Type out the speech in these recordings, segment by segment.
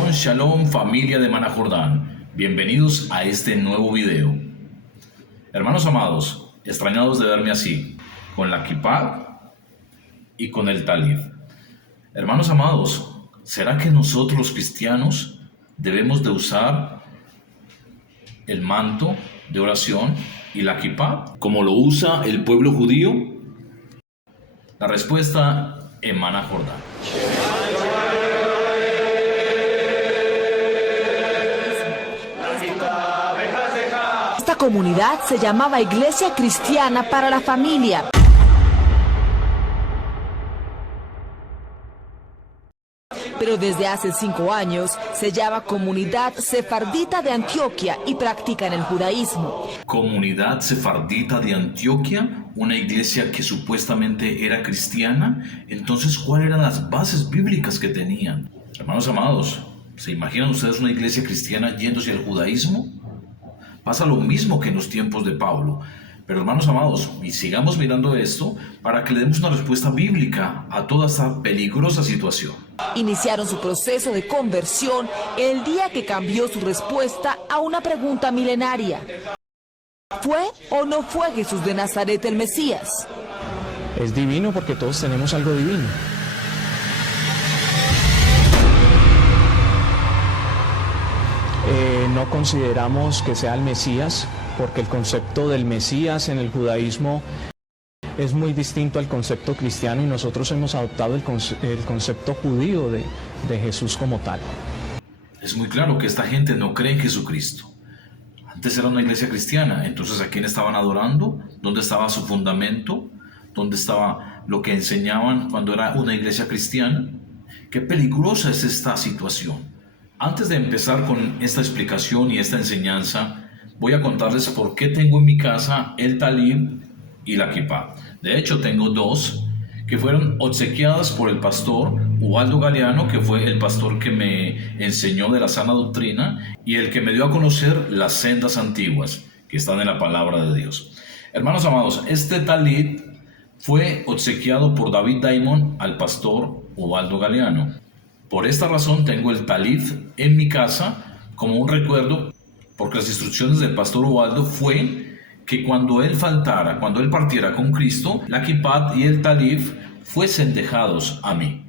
Shalom, shalom familia de Maná Jordán. Bienvenidos a este nuevo video. Hermanos amados, extrañados de verme así, con la kipá y con el talib. Hermanos amados, ¿será que nosotros los cristianos debemos de usar el manto de oración y la kipá como lo usa el pueblo judío? La respuesta en Maná Jordán. Esta comunidad se llamaba Iglesia Cristiana para la Familia. Pero desde hace 5 años se llama Comunidad Sefardita de Antioquia y practican el judaísmo. Comunidad Sefardita de Antioquia, una iglesia que supuestamente era cristiana. Entonces, ¿cuáles eran las bases bíblicas que tenían? Hermanos amados, ¿se imaginan ustedes una iglesia cristiana yéndose al judaísmo? Pasa lo mismo que en los tiempos de Pablo. Pero hermanos amados, y sigamos mirando esto para que le demos una respuesta bíblica a toda esta peligrosa situación. Iniciaron su proceso de conversión el día que cambió su respuesta a una pregunta milenaria. ¿Fue o no fue Jesús de Nazaret el Mesías? Es divino porque todos tenemos algo divino. No consideramos que sea el Mesías, porque el concepto del Mesías en el judaísmo es muy distinto al concepto cristiano y nosotros hemos adoptado el concepto judío de Jesús como tal. Es muy claro que esta gente no cree en Jesucristo. Antes era una iglesia cristiana, entonces ¿a quién estaban adorando? ¿Dónde estaba su fundamento? ¿Dónde estaba lo que enseñaban cuando era una iglesia cristiana? Qué peligrosa es esta situación. Antes de empezar con esta explicación y esta enseñanza, voy a contarles por qué tengo en mi casa el talib y la kipá. De hecho, tengo dos que fueron obsequiadas por el pastor Ubaldo Galeano, que fue el pastor que me enseñó de la sana doctrina y el que me dio a conocer las sendas antiguas que están en la palabra de Dios. Hermanos amados, este talib fue obsequiado por David Diamond al pastor Ubaldo Galeano. Por esta razón tengo el talib en mi casa como un recuerdo, porque las instrucciones del pastor Ubaldo fue que cuando él faltara, cuando él partiera con Cristo, la kipá y el talib fuesen dejados a mí.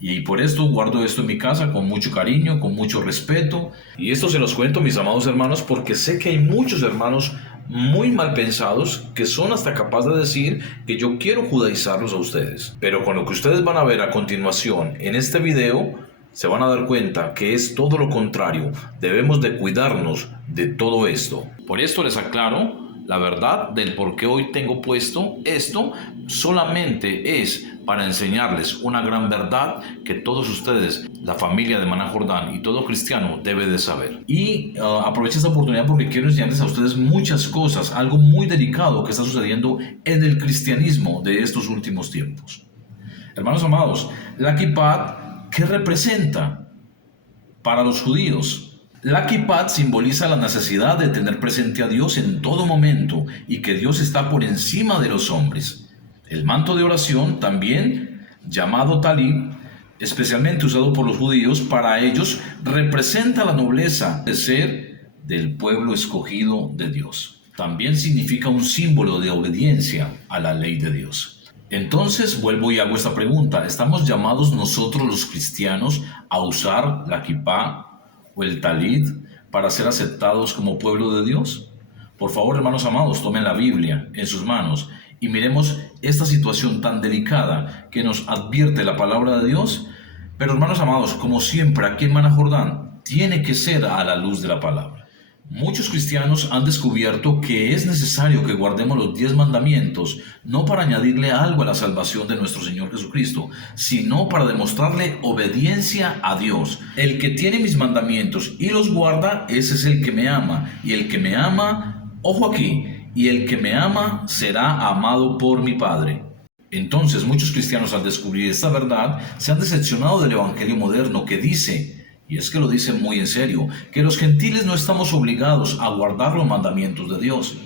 Y por esto guardo esto en mi casa con mucho cariño, con mucho respeto. Y esto se los cuento, mis amados hermanos, porque sé que hay muchos hermanos muy mal pensados que son hasta capaces de decir que yo quiero judaizarlos a ustedes. Pero con lo que ustedes van a ver a continuación en este video, se van a dar cuenta que es todo lo contrario. Debemos de cuidarnos de todo esto. Por esto les aclaro la verdad del por qué hoy tengo puesto esto. Solamente es para enseñarles una gran verdad que todos ustedes, la familia de Maná Jordán y todo cristiano debe de saber. Y aprovecho esta oportunidad porque quiero enseñarles a ustedes muchas cosas, algo muy delicado que está sucediendo en el cristianismo de estos últimos tiempos. Hermanos amados, la kipá, ¿qué representa para los judíos? La kipá simboliza la necesidad de tener presente a Dios en todo momento y que Dios está por encima de los hombres. El manto de oración, también llamado talib, especialmente usado por los judíos, para ellos representa la nobleza de ser del pueblo escogido de Dios. También significa un símbolo de obediencia a la ley de Dios. Entonces vuelvo y hago esta pregunta: ¿estamos llamados nosotros los cristianos a usar la kipá o el talib para ser aceptados como pueblo de Dios? Por favor, hermanos amados, tomen la Biblia en sus manos y miremos esta situación tan delicada que nos advierte la palabra de Dios. Pero hermanos amados, como siempre aquí en Maná Jordán, tiene que ser a la luz de la palabra. Muchos cristianos han descubierto que es necesario que guardemos los 10 mandamientos, no para añadirle algo a la salvación de nuestro Señor Jesucristo, sino para demostrarle obediencia a Dios. El que tiene mis mandamientos y los guarda, ese es el que me ama. Y el que me ama, ojo aquí, y el que me ama será amado por mi Padre. Entonces muchos cristianos, al descubrir esta verdad, se han decepcionado del evangelio moderno que dice, y es que lo dicen muy en serio, que los gentiles no estamos obligados a guardar los mandamientos de Dios,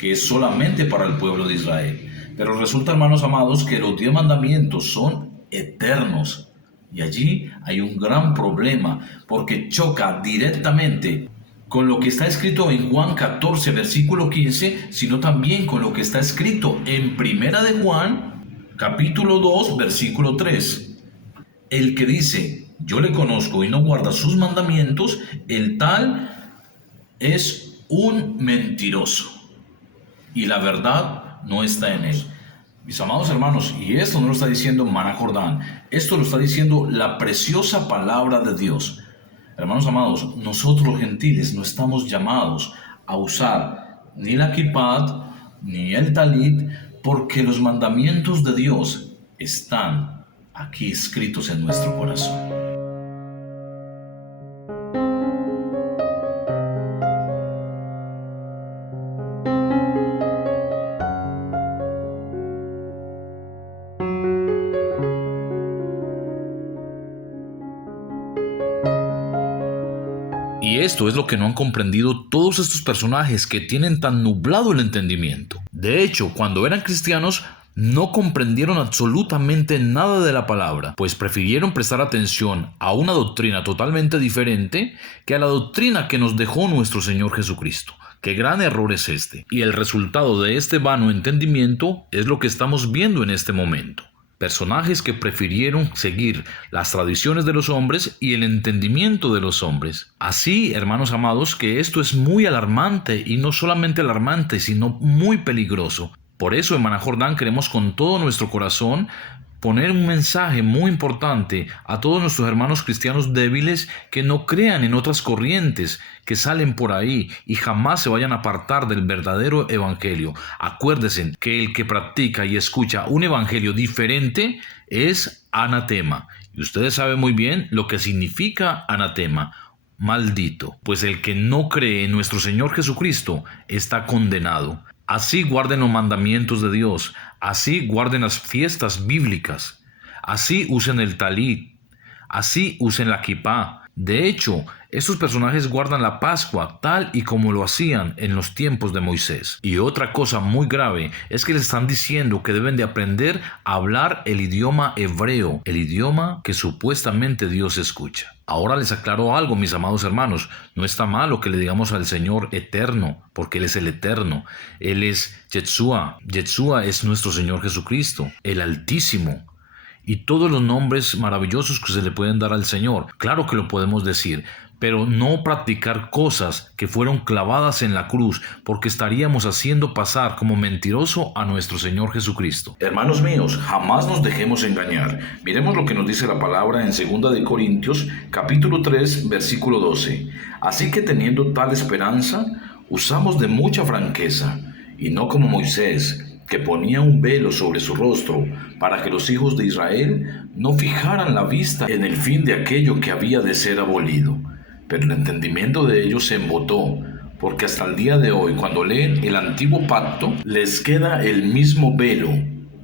que es solamente para el pueblo de Israel. Pero resulta, hermanos amados, que los 10 mandamientos son eternos Y allí hay un gran problema porque choca directamente con lo que está escrito en Juan 14, versículo 15, sino también con lo que está escrito en Primera de Juan, capítulo 2, versículo 3. El que dice, yo le conozco y no guarda sus mandamientos, el tal es un mentiroso y la verdad no está en él. Mis amados hermanos, y esto no lo está diciendo Maná Jordán, esto lo está diciendo la preciosa palabra de Dios. Hermanos amados, nosotros los gentiles no estamos llamados a usar ni la kippah ni el talit, porque los mandamientos de Dios están aquí escritos en nuestro corazón. Y esto es lo que no han comprendido todos estos personajes que tienen tan nublado el entendimiento. De hecho, cuando eran cristianos, no comprendieron absolutamente nada de la palabra, pues prefirieron prestar atención a una doctrina totalmente diferente que a la doctrina que nos dejó nuestro Señor Jesucristo. ¡Qué gran error es este! Y el resultado de este vano entendimiento es lo que estamos viendo en este momento. Personajes que prefirieron seguir las tradiciones de los hombres y el entendimiento de los hombres. Así, hermanos amados, que esto es muy alarmante, y no solamente alarmante, sino muy peligroso. Por eso en Maná Jordán queremos con todo nuestro corazón poner un mensaje muy importante a todos nuestros hermanos cristianos débiles que no crean en otras corrientes que salen por ahí y jamás se vayan a apartar del verdadero evangelio. Acuérdense que el que practica y escucha un evangelio diferente es anatema. Y ustedes saben muy bien lo que significa anatema. Maldito, pues el que no cree en nuestro Señor Jesucristo está condenado. Así guarden los mandamientos de Dios, así guarden las fiestas bíblicas, así usen el talit, así usen la kippah. De hecho, estos personajes guardan la Pascua tal y como lo hacían en los tiempos de Moisés. Y otra cosa muy grave es que les están diciendo que deben de aprender a hablar el idioma hebreo, el idioma que supuestamente Dios escucha. Ahora les aclaro algo, mis amados hermanos, no está malo que le digamos al Señor eterno, porque Él es el eterno. Él es Yeshua. Yeshua es nuestro Señor Jesucristo, el Altísimo. Y todos los nombres maravillosos que se le pueden dar al Señor, claro que lo podemos decir, pero no practicar cosas que fueron clavadas en la cruz, porque estaríamos haciendo pasar como mentiroso a nuestro Señor Jesucristo. Hermanos míos, jamás nos dejemos engañar. Miremos lo que nos dice la palabra en 2 de Corintios, capítulo 3, versículo 12. Así que teniendo tal esperanza, usamos de mucha franqueza, y no como Moisés, que ponía un velo sobre su rostro, para que los hijos de Israel no fijaran la vista en el fin de aquello que había de ser abolido. Pero el entendimiento de ellos se embotó, porque hasta el día de hoy, cuando leen el antiguo pacto, les queda el mismo velo.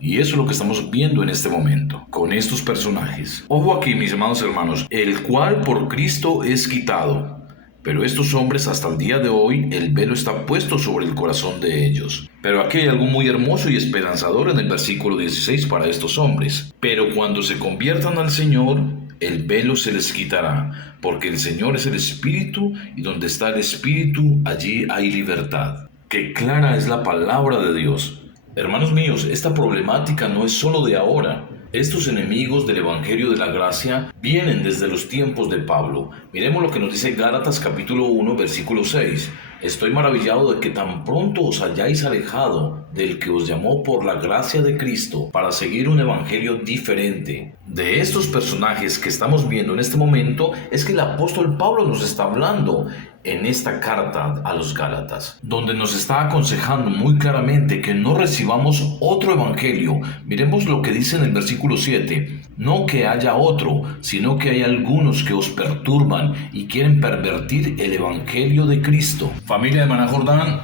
Y eso es lo que estamos viendo en este momento, con estos personajes. Ojo aquí, mis amados hermanos, el cual por Cristo es quitado. Pero estos hombres hasta el día de hoy, el velo está puesto sobre el corazón de ellos. Pero aquí hay algo muy hermoso y esperanzador en el versículo 16 para estos hombres. Pero cuando se conviertan al Señor, el velo se les quitará, porque el Señor es el Espíritu, y donde está el Espíritu, allí hay libertad. ¡Qué clara es la palabra de Dios! Hermanos míos, esta problemática no es solo de ahora. Estos enemigos del Evangelio de la Gracia vienen desde los tiempos de Pablo. Miremos lo que nos dice Gálatas capítulo 1, versículo 6. Estoy maravillado de que tan pronto os hayáis alejado del que os llamó por la gracia de Cristo para seguir un evangelio diferente. De estos personajes que estamos viendo en este momento es que el apóstol Pablo nos está hablando en esta carta a los Gálatas, donde nos está aconsejando muy claramente que no recibamos otro evangelio. Miremos lo que dice en el versículo 7. No que haya otro, sino que hay algunos que os perturban y quieren pervertir el evangelio de Cristo. Familia de Maná Jordán,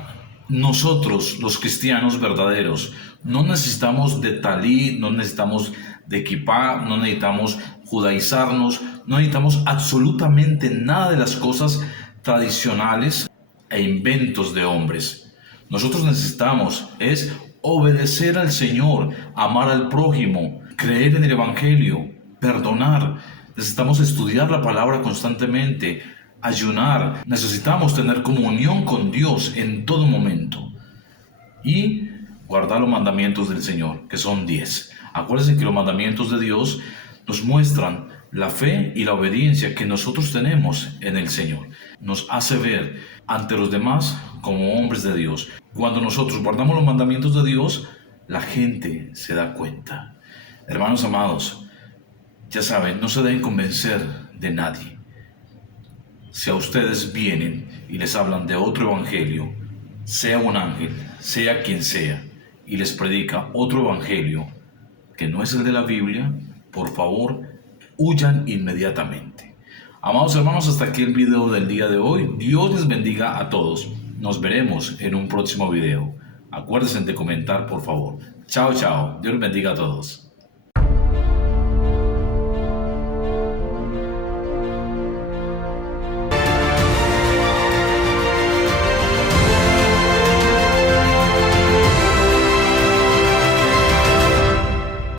nosotros, los cristianos verdaderos, no necesitamos de talit, no necesitamos de kippah, no necesitamos judaizarnos, no necesitamos absolutamente nada de las cosas tradicionales e inventos de hombres. Nosotros necesitamos es obedecer al Señor, amar al prójimo, creer en el evangelio, perdonar, necesitamos estudiar la palabra constantemente, ayunar, necesitamos tener comunión con Dios en todo momento y guardar los mandamientos del Señor, que son 10. Acuérdense que los mandamientos de Dios nos muestran la fe y la obediencia que nosotros tenemos en el Señor. Nos hace ver ante los demás como hombres de Dios. Cuando nosotros guardamos los mandamientos de Dios, la gente se da cuenta. Hermanos amados, ya saben, no se deben convencer de nadie. Si a ustedes vienen y les hablan de otro evangelio, sea un ángel, sea quien sea, y les predica otro evangelio que no es el de la Biblia, por favor, huyan inmediatamente. Amados hermanos, hasta aquí el video del día de hoy. Dios les bendiga a todos. Nos veremos en un próximo video. Acuérdense de comentar, por favor. Chao, chao. Dios les bendiga a todos.